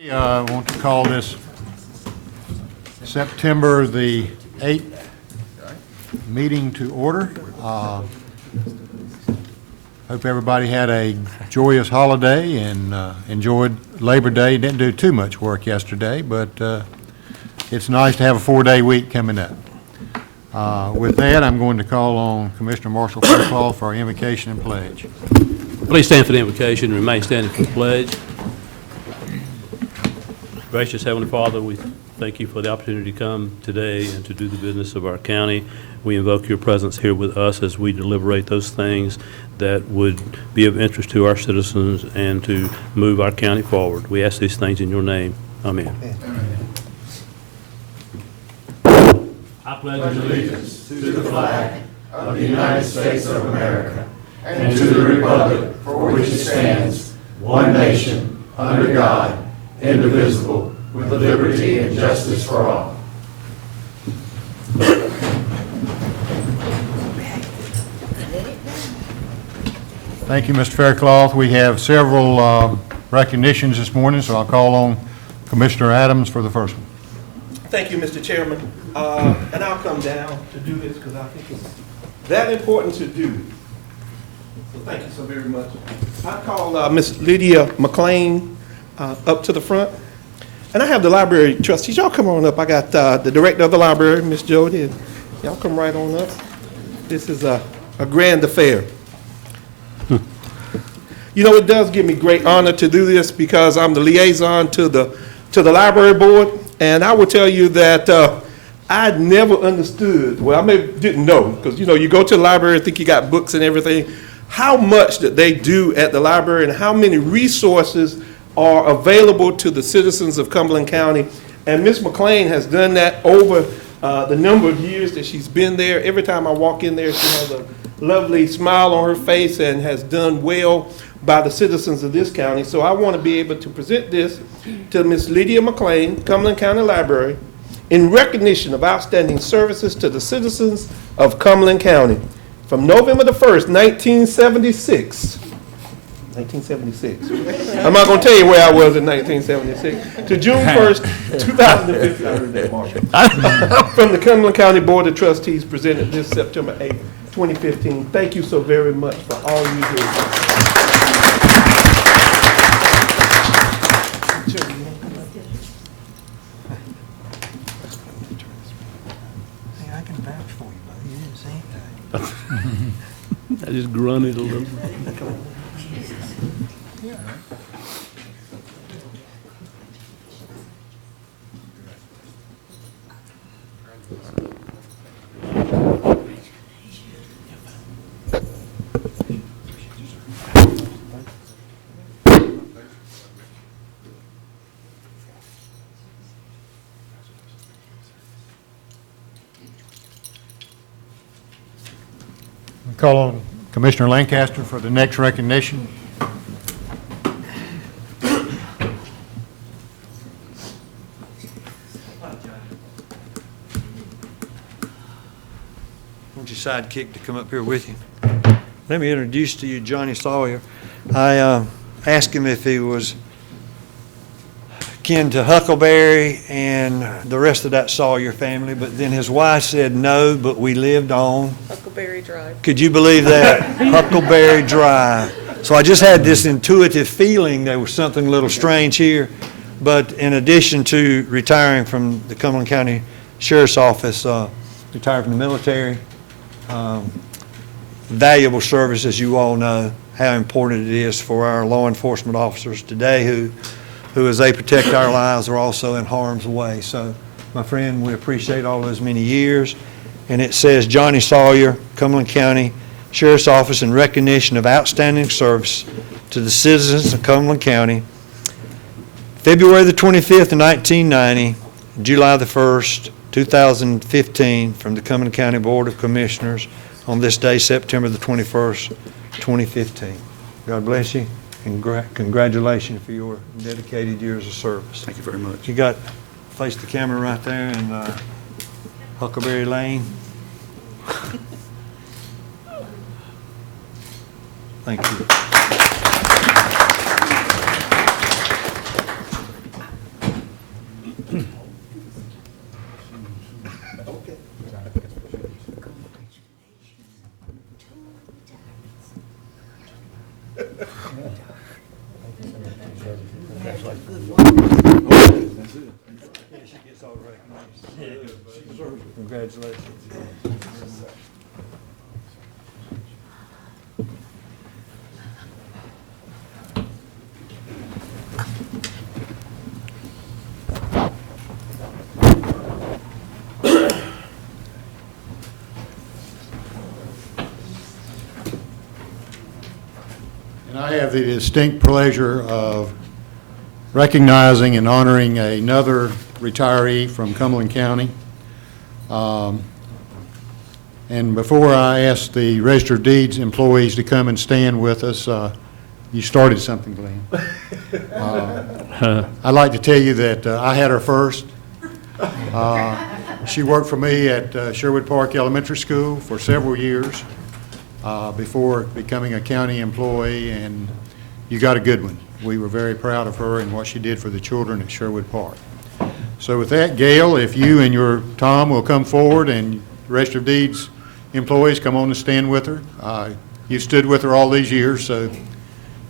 I want to call this September the 8th meeting to order. Hope everybody had a joyous holiday and enjoyed Labor Day. Didn't do too much work yesterday, but it's nice to have a 4-day week coming up. With that, I'm going to call on Commissioner Marshall Faircloth for our invocation and pledge. Please stand for the invocation and remain standing for the pledge. Gracious Heavenly Father, we thank you for the opportunity to come today and to do the business of our county. We invoke your presence here with us as we deliberate those things that would be of interest to our citizens and to move our county forward. We ask these things in your name. Amen. I pledge allegiance to the flag of the United States of America and to the republic for which it stands, one nation, under God, indivisible, with liberty and justice for all. Thank you, Mr. Faircloth. We have several recognitions this morning, so I'll call on Commissioner Adams for the first one. Thank you, Mr. Chairman. And I'll come down to do this because I think it's that important to do. So thank you so very much. I call Miss Lydia McLean up to the front. And I have the library trustees. Y'all come on up. I got the director of the library, Miss Jody. And y'all come right on up. This is a grand affair. You know, it does give me great honor to do this because I'm the liaison to the library board. And I will tell you that I'd never understood, well, I didn't know, because, you know, you go to the library and think you got books and everything, how much that they do at the library and how many resources are available to the citizens of Cumberland County. And Ms. McLean has done that over the number of years that she's been there. Every time I walk in there, she has a lovely smile on her face and has done well by the citizens of this county. So I want to be able to present this to Ms. Lydia McLean, Cumberland County Library, in recognition of outstanding services to the citizens of Cumberland County. From November the 1st, 1976, I'm not going to tell you where I was in 1976, to June 1st, 2015, I heard that, Marshall. From the Cumberland County Board of Trustees, presented this September 8th, 2015. Thank you so very much for all you do. I can vouch for you, buddy. You didn't say anything. I just grunted a little. Call on Commissioner Lancaster for the next recognition. Want your sidekick to come up here with you? Let me introduce to you Johnny Sawyer. I asked him if he was kin to Huckleberry and the rest of that Sawyer family, but then his wife said no, but we lived on Huckleberry Drive. Could you believe that? Huckleberry Drive. So I just had this intuitive feeling there was something a little strange here. But in addition to retiring from the Cumberland County Sheriff's Office, retired from the military, valuable service, as you all know, how important it is for our law enforcement officers today who as they protect our lives are also in harm's way. So, my friend, we appreciate all those many years. And it says, Johnny Sawyer, Cumberland County Sheriff's Office, in recognition of outstanding service to the citizens of Cumberland County, February the 25th of 1990, July the 1st, 2015, from the Cumberland County Board of Commissioners on this day, September the 21st, 2015. God bless you. Congratulations for your dedicated years of service. Thank you very much. You got, face the camera right there in Huckleberry Lane. Thank you. Yeah, she gets all the recognition. Congratulations. And I have the distinct pleasure of recognizing and honoring another retiree from Cumberland County. And before I ask the Register of Deeds employees to come and stand with us, you started something, Glenn. I'd like to tell you that I had her first. She worked for me at Sherwood Park Elementary School for several years before becoming a county employee, and you got a good one. We were very proud of her and what she did for the children at Sherwood Park. So with that, Gail, if you and your Tom will come forward, and the Register of Deeds employees come on and stand with her. You stood with her all these years, so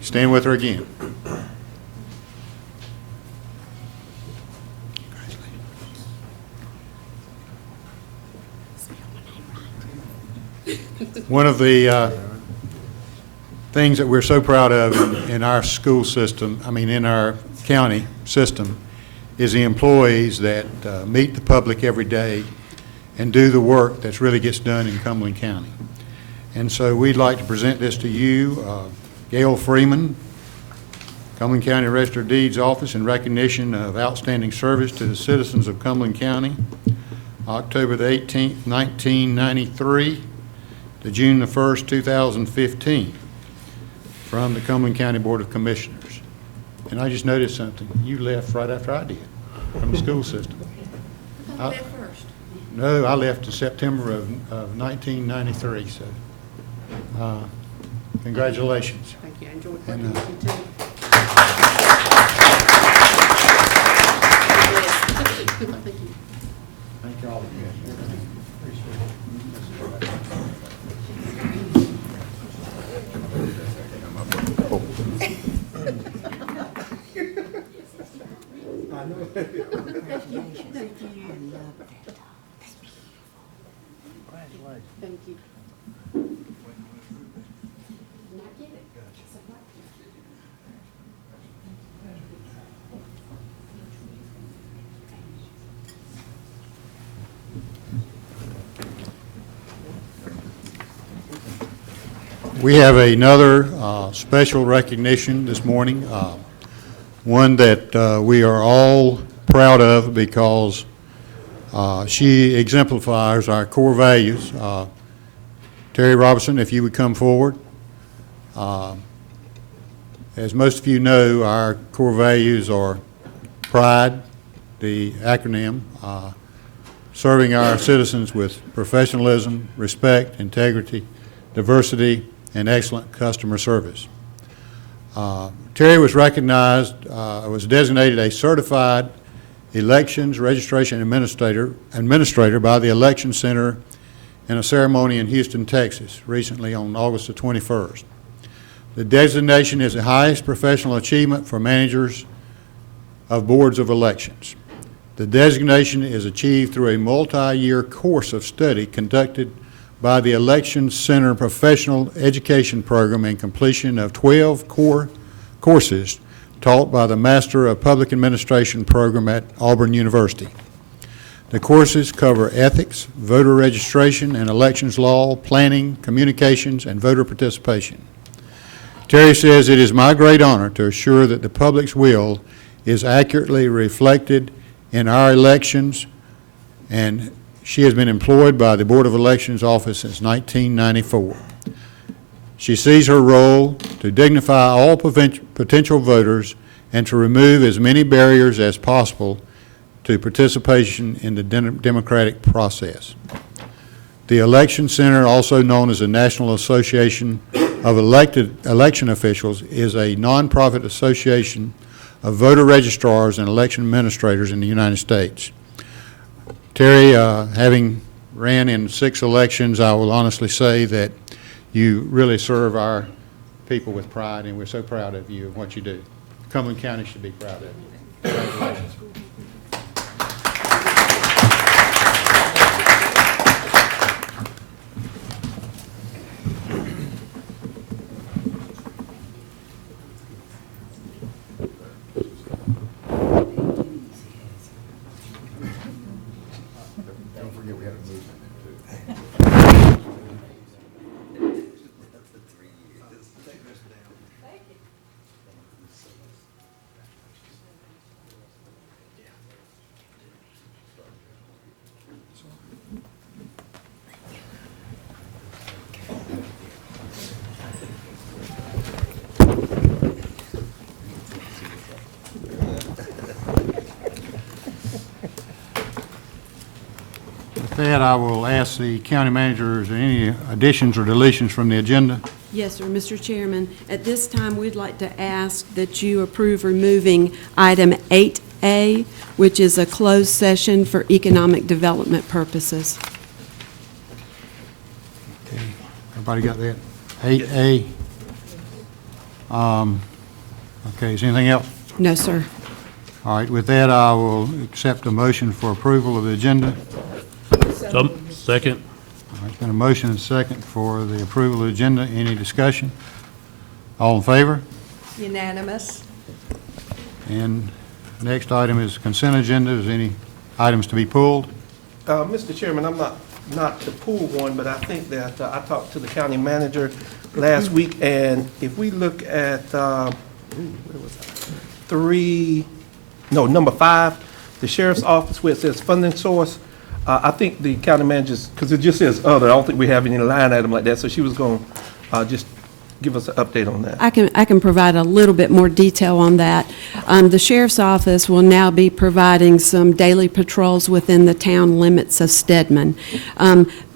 stand with her again. One of the things that we're so proud of in our school system, in our county system, is the employees that meet the public every day and do the work that really gets done in Cumberland County. And so we'd like to present this to you, Gail Freeman, Cumberland County Register of Deeds Office, in recognition of outstanding service to the citizens of Cumberland County, October the 18th, 1993 to June the 1st, 2015, from the Cumberland County Board of Commissioners. And I just noticed something. You left right after I did from the school system. I left first. No, I left in September of 1993, so congratulations. Thank you. I enjoyed And, working with you too. Thank you. Thank you all of you. Thank you. Thank you. Not get it. We have another special recognition this morning, one that we are all proud of because she exemplifies our core values. Terry Robertson, if you would come forward. As most of you know, our core values are PRIDE, the acronym, serving our citizens with professionalism, respect, integrity, diversity, and excellent customer service. Terry was recognized, was designated a certified elections registration administrator by the Election Center in a ceremony in Houston, Texas, recently on August the 21st. The designation is the highest professional achievement for managers of boards of elections. The designation is achieved through a multi-year course of study conducted by the Election Center Professional Education Program and completion of 12 core courses taught by the Master of Public Administration program at Auburn University. The courses cover ethics, voter registration and elections law, planning, communications, and voter participation. Terry says, "It is my great honor to assure that the public's will is accurately reflected in our elections," and she has been employed by the Board of Elections office since 1994. She sees her role to dignify all potential voters and to remove as many barriers as possible to participation in the democratic process. The Election Center, also known as the National Association of Election Officials, is a nonprofit association of voter registrars and election administrators in the United States. Terry, having ran in 6 elections, I will honestly say that you really serve our people with pride, and we're so proud of you and what you do. Cumberland County should be proud of you. Don't forget we had a movement too. With that, I will ask the county manager, is there any additions or deletions from the agenda? Yes, sir, Mr. Chairman. At this time, we'd like to ask that you approve removing item 8A, which is a closed session for economic development purposes. Okay, everybody got that? 8A. Okay, is there anything else? No, sir. All right, with that, I will accept a motion for approval of the agenda. Second. All right, been a motion and second for the approval of the agenda. Any discussion? All in favor? Unanimous. And next item is consent agenda. Is any items to be pulled? Mr. Chairman, I'm not to pull one, but I think that I talked to the county manager last week, and if we look at, where was I? Number 5, the sheriff's office where it says funding source, I think the county managers, because it just says other, I don't think we have any line item like that, so she was going to just give us an update on that. I can provide a little bit more detail on that. The sheriff's office will now be providing some daily patrols within the town limits of Stedman.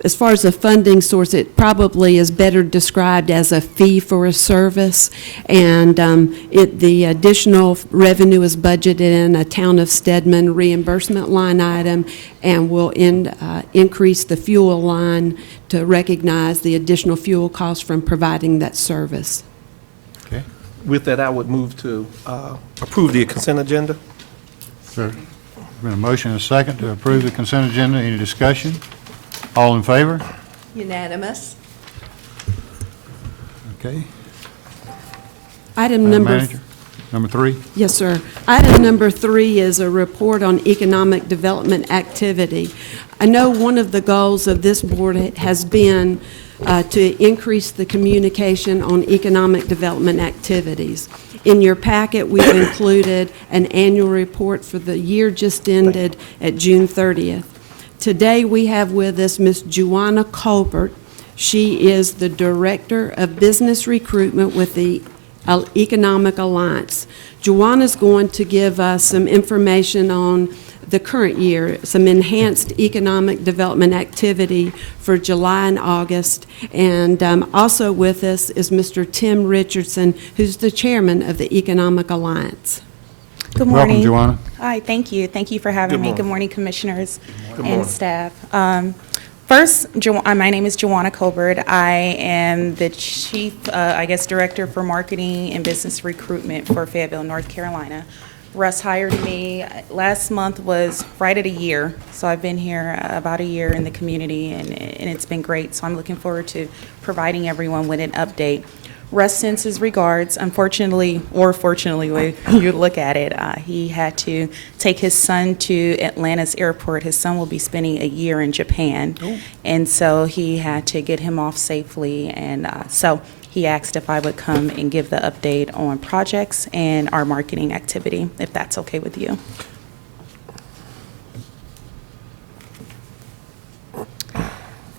As far as the funding source, it probably is better described as a fee for a service, and the additional revenue is budgeted in a town of Stedman reimbursement line item, and will increase the fuel line to recognize the additional fuel costs from providing that service. Okay. With that, I would move to approve the consent agenda. Sir. Been a motion and a second to approve the consent agenda. Any discussion? All in favor? Unanimous. Okay. Item Madam number Manager, number 3. Yes, sir. Item number 3 is a report on economic development activity. I know one of the goals of this board has been to increase the communication on economic development activities. In your packet, we've included an annual report for the year just ended at June 30th. Today, we have with us Ms. Joanna Colbert. She is the Director of Business Recruitment with the Economic Alliance. Joanna's going to give us some information on the current year, some enhanced economic development activity for July and August. And also with us is Mr. Tim Richardson, who's the chairman of the Economic Alliance. Good morning. Welcome, Joanna. Hi, thank you. Thank you for having Good me. morning. Good morning, commissioners morning. and staff. First, my name is Joanna Colbert. I am the chief, director for marketing and business recruitment for Fayetteville, North Carolina. Russ hired me, last month was right at a year, so I've been here about a year in the community, and it's been great, so I'm looking forward to providing everyone with an update. Russ sends his regards. Unfortunately, or fortunately, way you look at it, he had to take his son to Atlanta's airport. His son will be spending a year in Japan, and so he had to get him off safely, and so he asked if I would come and give the update on projects and our marketing activity, if that's okay with you.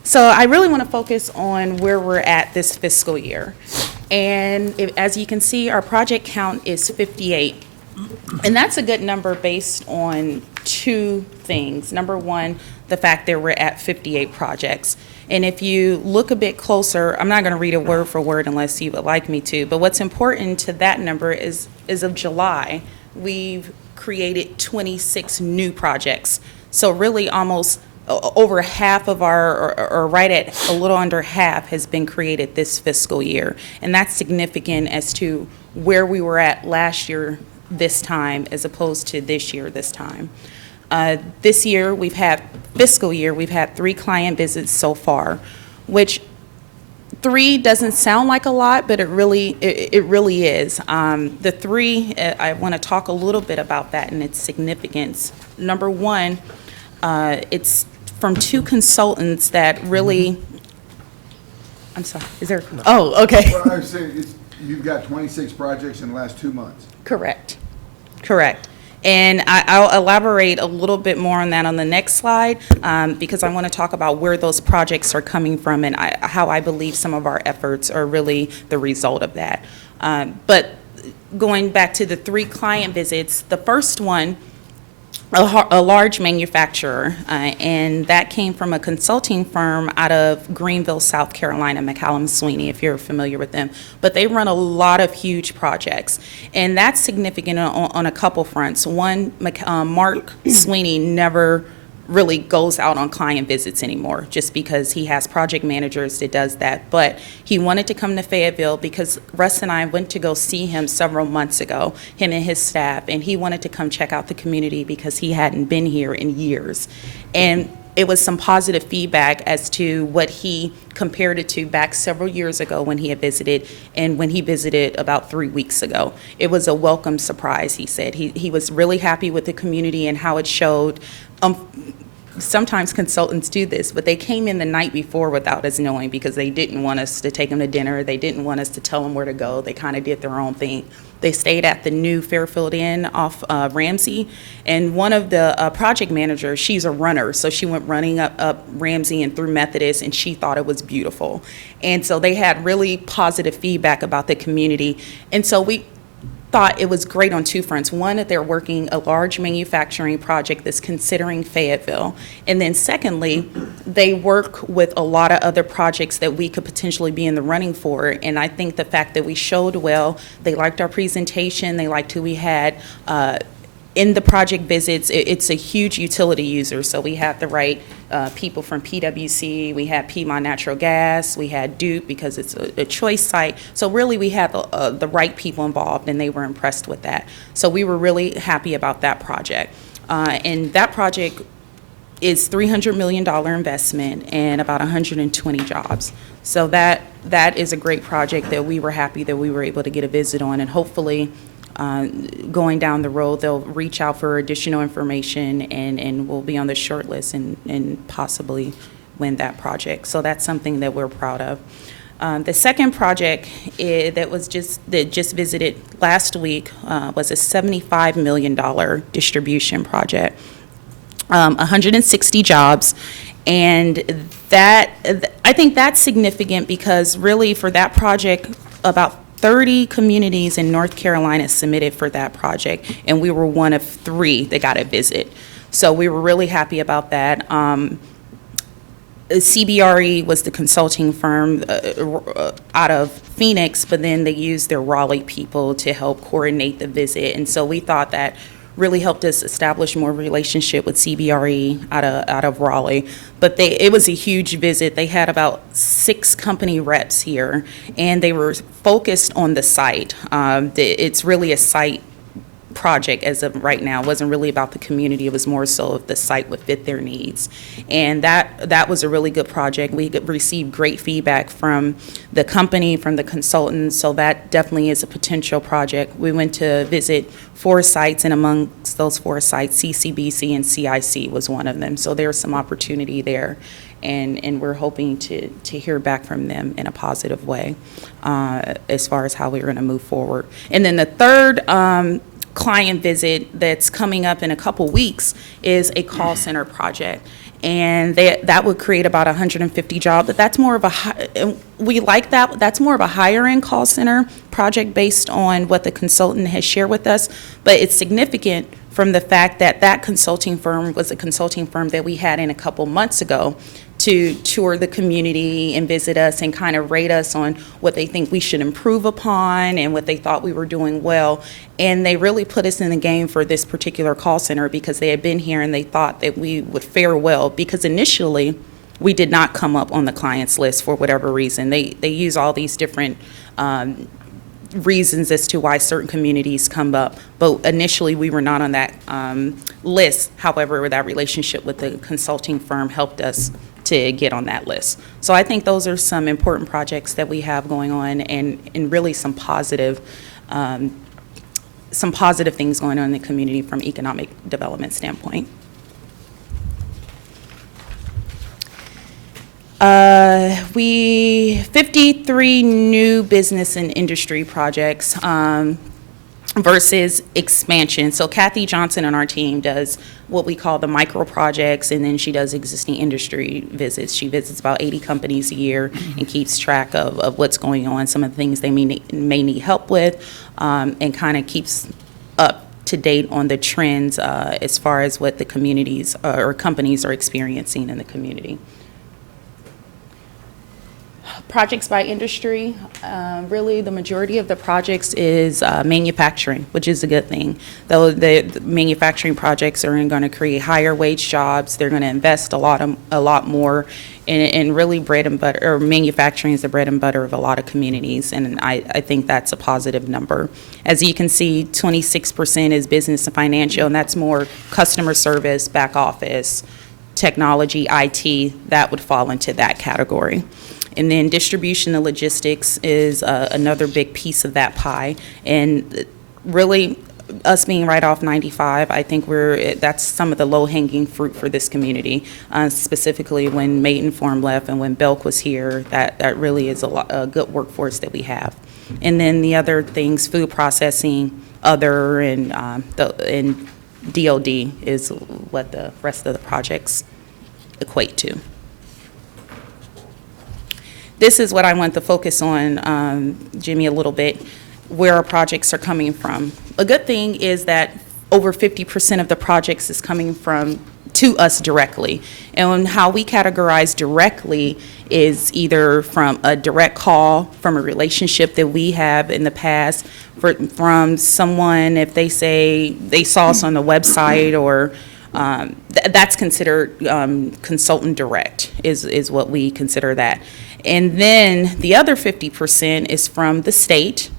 So I really want to focus on where we're at this fiscal year. And as you can see, our project count is 58. And that's a good number based on two things. Number one, the fact that we're at 58 projects. And if you look a bit closer, I'm not going to read it word for word unless you would like me to, but what's important to that number is of July, we've created 26 new projects. So really almost over half of or right at a little under half has been created this fiscal year. And that's significant as to where we were at last year, this time as opposed to this year this time. This year, fiscal year, we've had 3 client visits so far, which 3 doesn't sound like a lot, but it really is. The 3, I want to talk a little bit about that and its significance. Number 1, it's from 2 consultants that really, I'm sorry, is there? Oh, okay. Well, I was saying, you've got 26 projects in the last 2 months. Correct. And I'll elaborate a little bit more on that on the next slide, because I want to talk about where those projects are coming from and how I believe some of our efforts are really the result of that. But going back to the 3 client visits, the first one, a large manufacturer, and that came from a consulting firm out of Greenville, South Carolina, McCallum Sweeney, if you're familiar with them. But they run a lot of huge projects, and that's significant on a couple fronts. One, Mark Sweeney never really goes out on client visits anymore, just because he has project managers that does that. But he wanted to come to Fayetteville because Russ and I went to go see him several months ago, him and his staff, and he wanted to come check out the community because he hadn't been here in years. And it was some positive feedback as to what he compared it to back several years ago when he had visited and when he visited about 3 weeks ago. It was a welcome surprise, he said. He was really happy with the community and how it showed. Sometimes consultants do this, but they came in the night before without us knowing because they didn't want us to take them to dinner. They didn't want us to tell them where to go. They kind of did their own thing. They stayed at the new Fairfield Inn off Ramsey, and one of the project managers, she's a runner, so she went running up Ramsey and through Methodist, and she thought it was beautiful. And so they had really positive feedback about the community. And so we thought it was great on 2 fronts. One, that they're working a large manufacturing project that's considering Fayetteville. And then secondly, they work with a lot of other projects that we could potentially be in the running for. And I think the fact that we showed well, they liked our presentation, they liked who we had in the project visits. It's a huge utility user, so we had the right people from PwC, we had Piedmont Natural Gas, we had Duke because it's a choice site. So really we had the right people involved, and they were impressed with that. So we were really happy about that project. And that project is $300 million investment and about 120 jobs. So that is a great project that we were happy that we were able to get a visit on, and hopefully going down the road, they'll reach out for additional information and we'll be on the short list and possibly win that project. So that's something that we're proud of. The second project that just visited last week was a $75 million distribution project, 160 jobs. And I think that's significant because really for that project, about 30 communities in North Carolina submitted for that project, and we were one of 3 that got a visit. So we were really happy about that. CBRE was the consulting firm out of Phoenix, but then they used their Raleigh people to help coordinate the visit. And so we thought that really helped us establish more relationship with CBRE out of Raleigh. But it was a huge visit. They had about 6 company reps here, and they were focused on the site. It's really a site project as of right now. It wasn't really about the community. It was more so if the site would fit their needs. And that was a really good project. We received great feedback from the company, from the consultants, so that definitely is a potential project. We went to visit 4 sites, and amongst those 4 sites, CCBC and CIC was one of them. So there's some opportunity there. And we're hoping to hear back from them in a positive way as far as how we're going to move forward. And then the third client visit that's coming up in a couple weeks is a call center project. And that would create about 150 jobs, but that's more of we like that. That's more of a higher end call center project based on what the consultant has shared with us. But it's significant from the fact that consulting firm was a consulting firm that we had in a couple months ago to tour the community and visit us and kind of rate us on what they think we should improve upon and what they thought we were doing well. And they really put us in the game for this particular call center because they had been here and they thought that we would fare well, because initially we did not come up on the client's list for whatever reason. They use all these different reasons as to why certain communities come up. But initially, we were not on that list. However, that relationship with the consulting firm helped us to get on that list. So I think those are some important projects that we have going on, and really some positive things going on in the community from economic development standpoint. 53 new business and industry projects versus expansion. So Kathy Johnson on our team does what we call the micro projects, and then she does existing industry visits. She visits about 80 companies a year and keeps track of what's going on, some of the things they may need help with, and kind of keeps up to date on the trends as far as what the communities or companies are experiencing in the community. Projects by industry, really the majority of the projects is manufacturing, which is a good thing. Though the manufacturing projects are going to create higher wage jobs, they're going to invest a lot more in really bread and butter, or manufacturing is the bread and butter of a lot of communities, and I think that's a positive number. As you can see, 26% is business and financial, and that's more customer service, back office, technology, IT, that would fall into that category. And then distribution and logistics is another big piece of that pie. And really, us being right off 95, I think that's some of the low-hanging fruit for this community. Specifically, when Maiden Farm left and when Belk was here, that really is a good workforce that we have. And then the other things, food processing, other, and DOD is what the rest of the projects equate to. This is what I want to focus on, Jimmy, a little bit, where our projects are coming from. A good thing is that over 50% of the projects is coming to us directly. And how we categorize directly is either from a direct call, from a relationship that we have in the past, from someone, if they say they saw us on the website, or that's considered consultant direct, is what we consider that. And then the other 50% is from the state.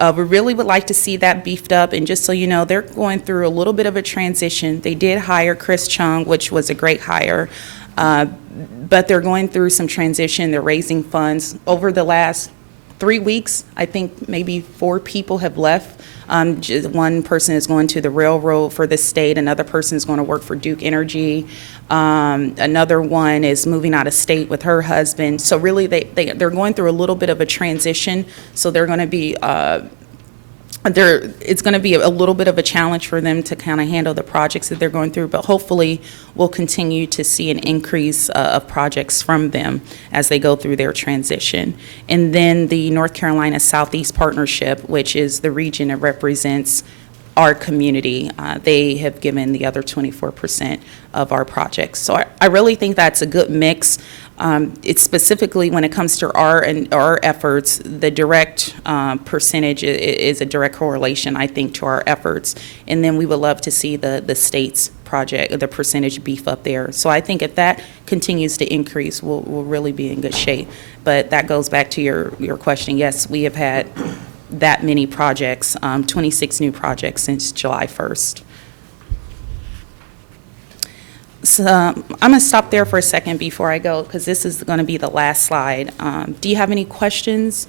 We really would like to see that beefed up. And just so you know, they're going through a little bit of a transition. They did hire Chris Chung, which was a great hire, but they're going through some transition. They're raising funds. Over the last 3 weeks, I think maybe 4 people have left. One person is going to the railroad for the state. Another person is going to work for Duke Energy. Another one is moving out of state with her husband. So really, they're going through a little bit of a transition. So they're going to be it's going to be a little bit of a challenge for them to kind of handle the projects that they're going through, but hopefully we'll continue to see an increase of projects from them as they go through their transition. And then the North Carolina Southeast Partnership, which is the region that represents our community, they have given the other 24% of our projects. So I really think that's a good mix. It's specifically when it comes to our efforts, the direct percentage is a direct correlation, I think, to our efforts. And then we would love to see the state's project, the percentage beef up there. So I think if that continues to increase, we'll really be in good shape. But that goes back to your question. Yes, we have had that many projects, 26 new projects since July 1st. So I'm going to stop there for a second before I go, because this is going to be the last slide. Do you have any questions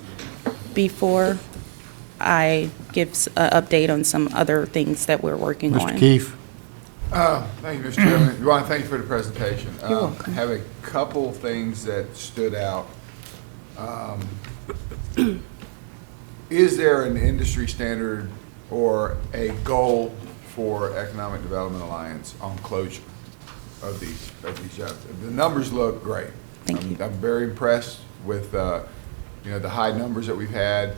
before I give an update on some other things that we're working on? Mr. Keefe? Thank you, Mr. Chairman. Ron, thank you for the presentation. You're welcome. I have a couple things that stood out. Is there an industry standard or a goal for Economic Development Alliance on closure of these jobs? The numbers look great. Thank you. I'm very impressed with the high numbers that we've had.